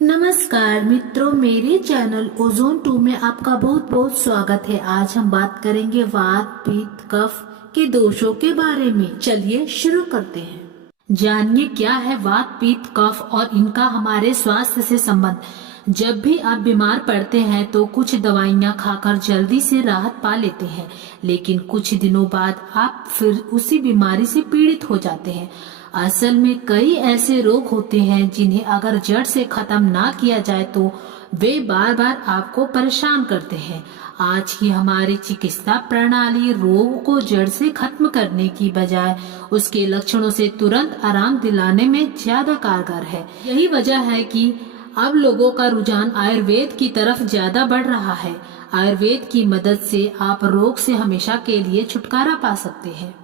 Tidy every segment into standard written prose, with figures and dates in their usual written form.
नमस्कार मित्रों, मेरे चैनल ओजोन 2 में आपका बहुत बहुत स्वागत है। आज हम बात करेंगे वात, पित्त, कफ के दोषों के बारे में। चलिए शुरू करते हैं। जानिए क्या है वात, पित्त, कफ और इनका हमारे स्वास्थ्य से संबंध। जब भी आप बीमार पड़ते हैं तो कुछ दवाइयाँ खाकर जल्दी से राहत पा लेते हैं, लेकिन कुछ दिनों बाद आप फिर उसी बीमारी से पीड़ित हो जाते हैं। असल में कई ऐसे रोग होते हैं जिन्हें अगर जड़ से खत्म ना किया जाए तो वे बार बार आपको परेशान करते हैं। आज की हमारी चिकित्सा प्रणाली रोग को जड़ से खत्म करने की बजाय उसके लक्षणों से तुरंत आराम दिलाने में ज्यादा कारगर है। यही वजह है कि अब लोगों का रुझान आयुर्वेद की तरफ ज्यादा बढ़ रहा है। आयुर्वेद की मदद से आप रोग से हमेशा के लिए छुटकारा पा सकते हैं।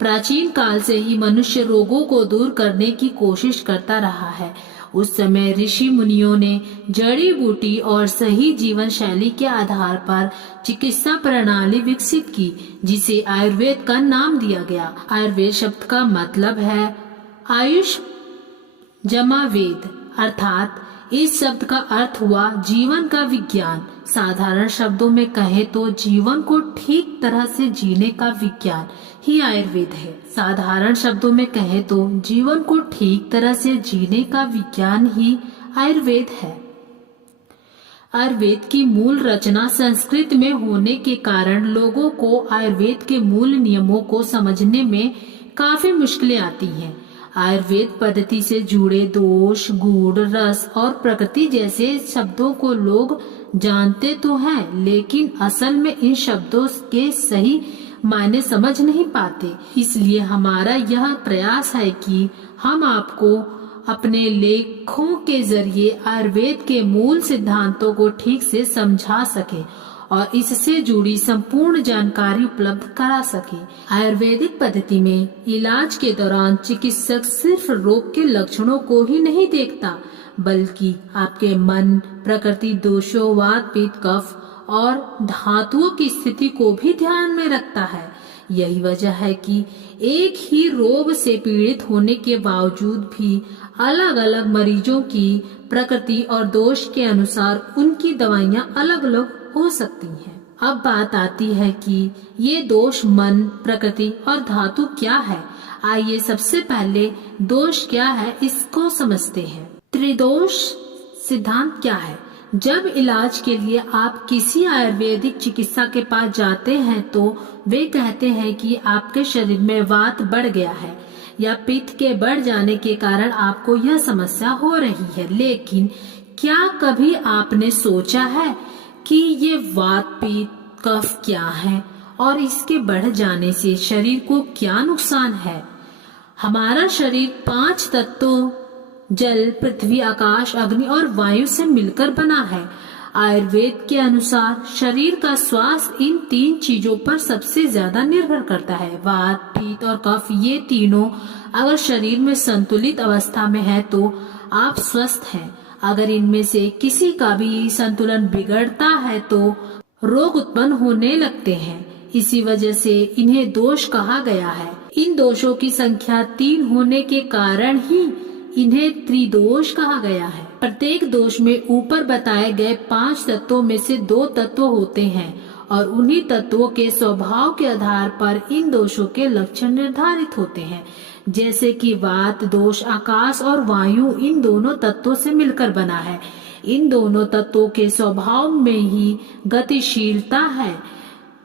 प्राचीन काल से ही मनुष्य रोगों को दूर करने की कोशिश करता रहा है। उस समय ऋषि मुनियों ने जड़ी बूटी और सही जीवन शैली के आधार पर चिकित्सा प्रणाली विकसित की, जिसे आयुर्वेद का नाम दिया गया। आयुर्वेद शब्द का मतलब है आयुष जमा वेद, अर्थात इस शब्द का अर्थ हुआ जीवन का विज्ञान। साधारण शब्दों में कहे तो जीवन को ठीक तरह से जीने का विज्ञान ही आयुर्वेद है। साधारण शब्दों में कहे तो जीवन को ठीक तरह से जीने का विज्ञान ही आयुर्वेद है। आयुर्वेद की मूल रचना संस्कृत में होने के कारण लोगों को आयुर्वेद के मूल नियमों को समझने में काफी मुश्किलें आती हैं। आयुर्वेद पद्धति से जुड़े दोष, गुण, रस और प्रकृति जैसे शब्दों को लोग जानते तो हैं, लेकिन असल में इन शब्दों के सही मायने समझ नहीं पाते। इसलिए हमारा यह प्रयास है कि हम आपको अपने लेखों के जरिए आयुर्वेद के मूल सिद्धांतों को ठीक से समझा सके और इससे जुड़ी संपूर्ण जानकारी उपलब्ध करा सके। आयुर्वेदिक पद्धति में इलाज के दौरान चिकित्सक सिर्फ रोग के लक्षणों को ही नहीं देखता, बल्कि आपके मन, प्रकृति दोषों, वात, पित्त, कफ और धातुओं की स्थिति को भी ध्यान में रखता है। यही वजह है कि एक ही रोग से पीड़ित होने के बावजूद भी अलग अलग मरीजों की प्रकृति और दोष के अनुसार उनकी दवाइयां अलग अलग हो सकती हैं। अब बात आती है कि ये दोष मन, प्रकृति और धातु क्या है। आइए सबसे पहले दोष क्या है इसको समझते हैं। त्रिदोष सिद्धांत क्या है। जब इलाज के लिए आप किसी आयुर्वेदिक चिकित्सा के पास जाते हैं तो वे कहते हैं कि आपके शरीर में वात बढ़ गया है या पित्त के बढ़ जाने के कारण आपको यह समस्या हो रही है। लेकिन क्या कभी आपने सोचा है कि ये वात, पित्त, कफ क्या है और इसके बढ़ जाने से शरीर को क्या नुकसान है। हमारा शरीर 5 तत्वों जल, पृथ्वी, आकाश, अग्नि और वायु से मिलकर बना है। आयुर्वेद के अनुसार शरीर का स्वास्थ्य इन 3 चीजों पर सबसे ज्यादा निर्भर करता है। वात, पित्त और कफ ये तीनों अगर शरीर में संतुलित अवस्था में है तो आप स्वस्थ हैं। अगर इनमें से किसी का भी संतुलन बिगड़ता है तो रोग उत्पन्न होने लगते हैं। इसी वजह से इन्हें दोष कहा गया है। इन दोषों की संख्या 3 होने के कारण ही इन्हें त्रिदोष कहा गया है। प्रत्येक दोष में ऊपर बताए गए 5 तत्वों में से 2 तत्व होते हैं और उन्हीं तत्वों के स्वभाव के आधार पर इन दोषों के लक्षण निर्धारित होते हैं। जैसे कि वात दोष आकाश और वायु इन दोनों तत्वों से मिलकर बना है। इन दोनों तत्वों के स्वभाव में ही गतिशीलता है,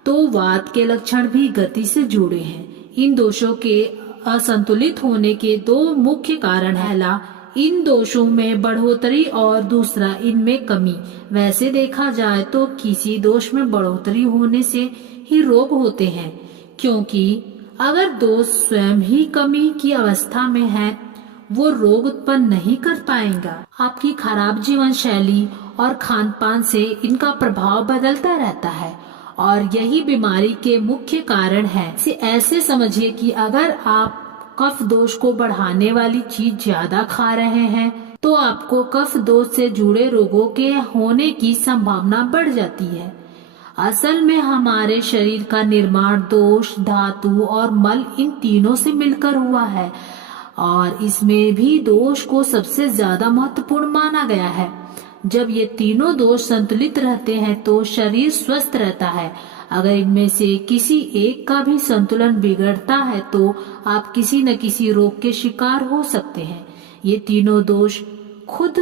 तो वात के लक्षण भी गति से जुड़े हैं। इन दोषों के असंतुलित होने के 2 मुख्य कारण है। पहला, इन दोषों में बढ़ोतरी और दूसरा इनमें कमी। वैसे देखा जाए तो किसी दोष में बढ़ोतरी होने से ही रोग होते हैं, क्योंकि अगर दोष स्वयं ही कमी की अवस्था में है वो रोग उत्पन्न नहीं कर पाएगा। आपकी खराब जीवन शैली और खान पान से इनका प्रभाव बदलता रहता है और यही बीमारी के मुख्य कारण है। ऐसे समझिए कि अगर आप कफ दोष को बढ़ाने वाली चीज ज्यादा खा रहे हैं तो आपको कफ दोष से जुड़े रोगों के होने की संभावना बढ़ जाती है। असल में हमारे शरीर का निर्माण दोष, धातु और मल इन तीनों से मिलकर हुआ है। और इसमें भी दोष को सबसे ज्यादा महत्वपूर्ण माना गया है। जब ये तीनों दोष संतुलित रहते हैं तो शरीर स्वस्थ रहता है। अगर इनमें से किसी एक का भी संतुलन बिगड़ता है तो आप किसी न किसी रोग के शिकार हो सकते हैं। ये तीनों दोष खुद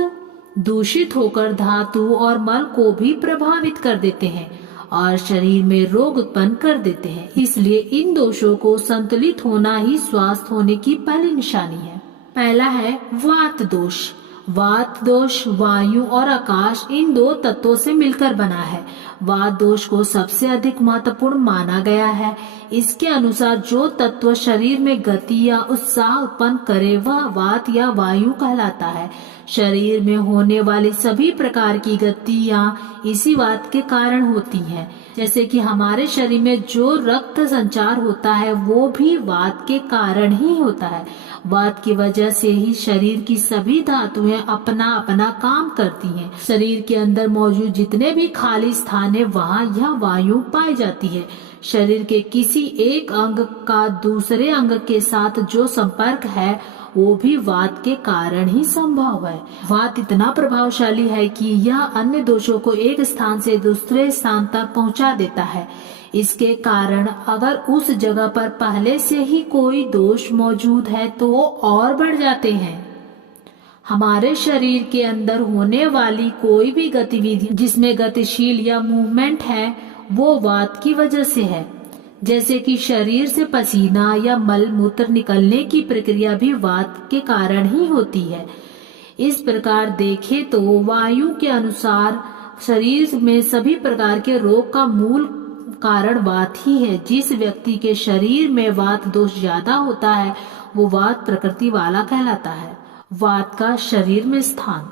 दूषित होकर धातु और मल को भी प्रभावित कर देते हैं और शरीर में रोग उत्पन्न कर देते हैं। इसलिए इन दोषों को संतुलित होना ही स्वास्थ्य होने की पहली निशानी है। पहला है वात दोष। वात दोष वायु और आकाश इन दो तत्वों से मिलकर बना है। वात दोष को सबसे अधिक महत्वपूर्ण माना गया है। इसके अनुसार जो तत्व शरीर में गति या उत्साह उत्पन्न करे वह वात या वायु कहलाता है। शरीर में होने वाली सभी प्रकार की गतियां इसी वात के कारण होती हैं। जैसे कि हमारे शरीर में जो रक्त संचार होता है वो भी वात के कारण ही होता है। वात की वजह से ही शरीर की सभी धातुएं अपना अपना काम करती हैं। शरीर के अंदर मौजूद जितने भी खाली स्थान है वहाँ यह वायु पाई जाती है। शरीर के किसी एक अंग का दूसरे अंग के साथ जो संपर्क है वो भी वात के कारण ही संभव है। वात इतना प्रभावशाली है कि यह अन्य दोषों को एक स्थान से दूसरे स्थान तक पहुंचा देता है। इसके कारण अगर उस जगह पर पहले से ही कोई दोष मौजूद है तो वो और बढ़ जाते हैं। हमारे शरीर के अंदर होने वाली कोई भी गतिविधि जिसमें गतिशील या मूवमेंट है वो वात की वजह से है। जैसे कि शरीर से पसीना या मल मूत्र निकलने की प्रक्रिया भी वात के कारण ही होती है। इस प्रकार देखें तो वायु के अनुसार शरीर में सभी प्रकार के रोग का मूल कारण वात ही है। जिस व्यक्ति के शरीर में वात दोष ज्यादा होता है वो वात प्रकृति वाला कहलाता है। वात का शरीर में स्थान।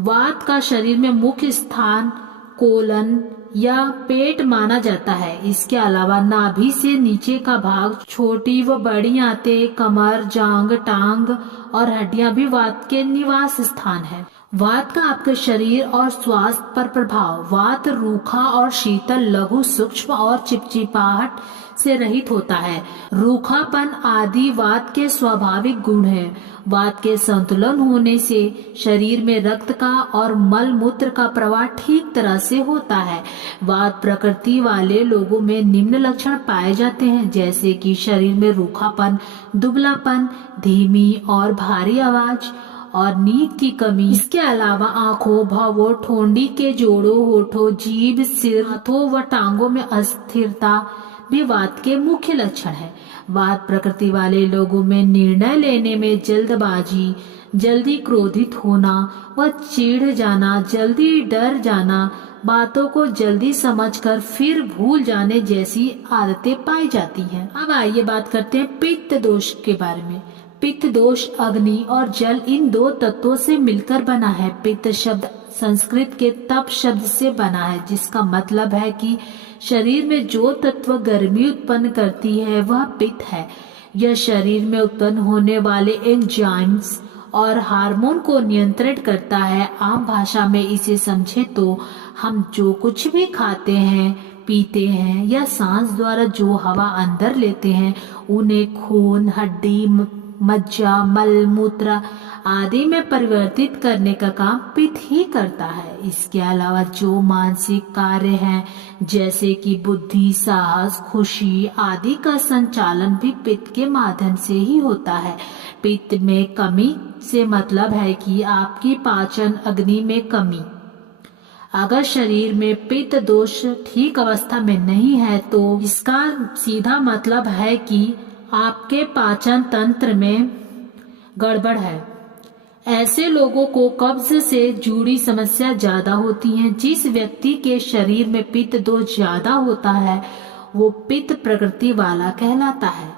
वात का शरीर में मुख्य स्थान कोलन या पेट माना जाता है। इसके अलावा नाभि से नीचे का भाग, छोटी व बड़ी आंतें, कमर, जांग, टांग और हड्डियां भी वात के निवास स्थान है। वात का आपके शरीर और स्वास्थ्य पर प्रभाव। वात रूखा और शीतल, लघु, सूक्ष्म और चिपचिपाहट से रहित होता है। रूखापन आदि वात के स्वाभाविक गुण हैं। वात के संतुलन होने से शरीर में रक्त का और मल मूत्र का प्रवाह ठीक तरह से होता है। वात प्रकृति वाले लोगों में निम्न लक्षण पाए जाते हैं, जैसे कि शरीर में रूखापन, दुबलापन, धीमी और भारी आवाज और नींद की कमी। इसके अलावा आंखों, भौं, ठोड़ी के जोड़ों, होठों, जीभ, सिर, हाथों व टांगों में अस्थिरता भी वात के मुख्य लक्षण है। वात प्रकृति वाले लोगों में निर्णय लेने में जल्दबाजी, जल्दी क्रोधित होना व चिढ़ जाना, जल्दी डर जाना, बातों को जल्दी समझकर फिर भूल जाने जैसी आदतें पाई जाती हैं। अब आइए बात करते हैं पित्त दोष के बारे में। पित्त दोष अग्नि और जल इन दो तत्वों से मिलकर बना है। पित्त शब्द संस्कृत के तप शब्द से बना है, जिसका मतलब है कि शरीर में जो तत्व गर्मी उत्पन्न करती है वह पित्त है। यह शरीर में उत्पन्न होने वाले एंजाइम्स और हार्मोन को नियंत्रित करता है। आम भाषा में इसे समझे तो हम जो कुछ भी खाते हैं, पीते हैं या सांस द्वारा जो हवा अंदर लेते हैं उन्हें खून, हड्डी, मज्जा, मल मूत्र आदि में परिवर्तित करने का काम पित्त ही करता है। इसके अलावा जो मानसिक कार्य हैं, जैसे कि बुद्धि, साहस, खुशी आदि का संचालन भी पित्त के माध्यम से ही होता है। पित्त में कमी से मतलब है कि आपकी पाचन अग्नि में कमी। अगर शरीर में पित्त दोष ठीक अवस्था में नहीं है तो इसका सीधा मतलब है कि आपके पाचन तंत्र में गड़बड़ है। ऐसे लोगों को कब्ज से जुड़ी समस्या ज्यादा होती है। जिस व्यक्ति के शरीर में पित्त दोष ज्यादा होता है वो पित्त प्रकृति वाला कहलाता है।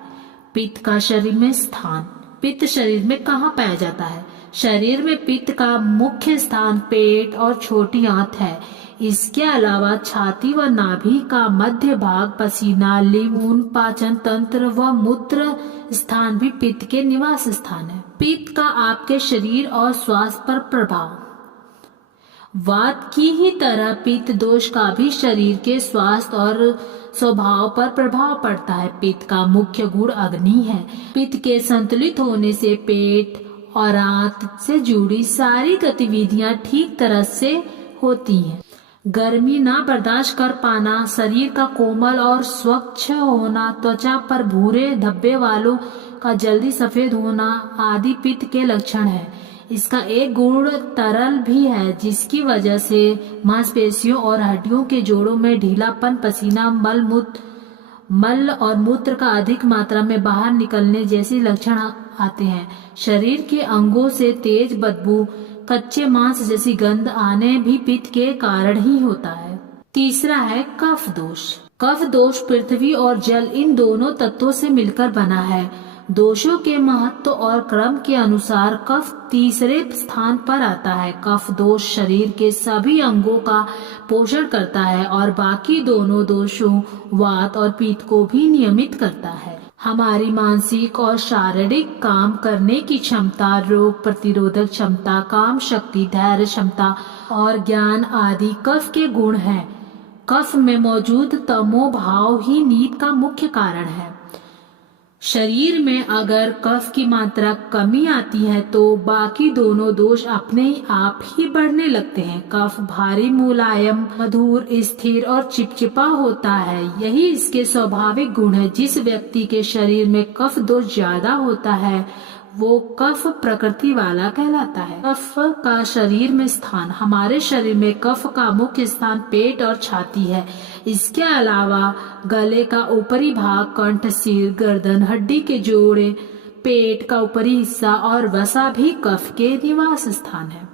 पित्त का शरीर में स्थान। पित्त शरीर में कहाँ पाया जाता है? शरीर में पित्त का मुख्य स्थान पेट और छोटी आंत है। इसके अलावा छाती व नाभि का मध्य भाग, पसीना, लिंग, पाचन तंत्र व मूत्र स्थान भी पित्त के निवास स्थान है। पित्त का आपके शरीर और स्वास्थ्य पर प्रभाव। वात की ही तरह पित्त दोष का भी शरीर के स्वास्थ्य और स्वभाव पर प्रभाव पड़ता है। पित्त का मुख्य गुण अग्नि है। पित्त के संतुलित होने से पेट और आंत से जुड़ी सारी गतिविधियां ठीक तरह से होती हैं। गर्मी ना बर्दाश्त कर पाना, शरीर का कोमल और स्वच्छ होना, त्वचा पर भूरे धब्बे वालों का जल्दी सफेद होना आदि पित्त के लक्षण है। इसका एक गुण तरल भी है, जिसकी वजह से मांसपेशियों और हड्डियों के जोड़ों में ढीलापन, पसीना, मल और मूत्र का अधिक मात्रा में बाहर निकलने जैसे लक्षण आते हैं। शरीर के अंगों से तेज बदबू, कच्चे मांस जैसी गंध आने भी पित्त के कारण ही होता है। तीसरा है कफ दोष। कफ दोष पृथ्वी और जल इन दोनों तत्वों से मिलकर बना है। दोषों के महत्व और क्रम के अनुसार कफ तीसरे स्थान पर आता है। कफ दोष शरीर के सभी अंगों का पोषण करता है और बाकी दोनों दोषों वात और पित्त को भी नियमित करता है। हमारी मानसिक और शारीरिक काम करने की क्षमता, रोग प्रतिरोधक क्षमता, काम शक्ति, धैर्य क्षमता और ज्ञान आदि कफ के गुण हैं। कफ में मौजूद तमो भाव ही नींद का मुख्य कारण है। शरीर में अगर कफ की मात्रा कमी आती है तो बाकी दोनों दोष अपने आप ही बढ़ने लगते हैं। कफ भारी, मुलायम, मधुर, स्थिर और चिपचिपा होता है। यही इसके स्वाभाविक गुण है। जिस व्यक्ति के शरीर में कफ दोष ज्यादा होता है वो कफ प्रकृति वाला कहलाता है। कफ का शरीर में स्थान। हमारे शरीर में कफ का मुख्य स्थान पेट और छाती है। इसके अलावा गले का ऊपरी भाग, कंठ, सिर, गर्दन, हड्डी के जोड़े, पेट का ऊपरी हिस्सा और वसा भी कफ के निवास स्थान है।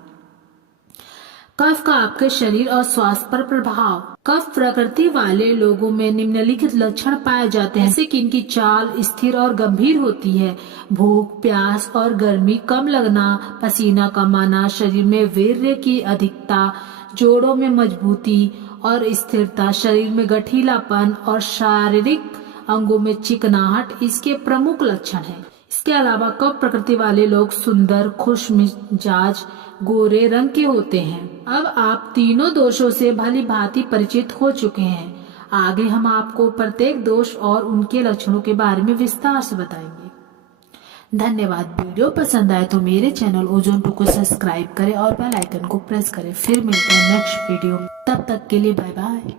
कफ का आपके शरीर और स्वास्थ्य पर प्रभाव। कफ प्रकृति वाले लोगों में निम्नलिखित लक्षण पाए जाते हैं, जैसे कि इनकी चाल स्थिर और गंभीर होती है, भूख, प्यास और गर्मी कम लगना, पसीना कम आना, शरीर में वीर्य की अधिकता, जोड़ों में मजबूती और स्थिरता, शरीर में गठीलापन और शारीरिक अंगों में चिकनाहट इसके प्रमुख लक्षण हैं। इसके अलावा कफ प्रकृति वाले लोग सुंदर, खुश मिजाज, गोरे रंग के होते हैं। अब आप तीनों दोषों से भली भांति परिचित हो चुके हैं। आगे हम आपको प्रत्येक दोष और उनके लक्षणों के बारे में विस्तार से बताएंगे। धन्यवाद। वीडियो पसंद आए तो मेरे चैनल ओजोन 2 को सब्सक्राइब करें और बेल आइकन को प्रेस करें। फिर मिलते हैं नेक्स्ट वीडियो में। तब तक के लिए बाय बाय।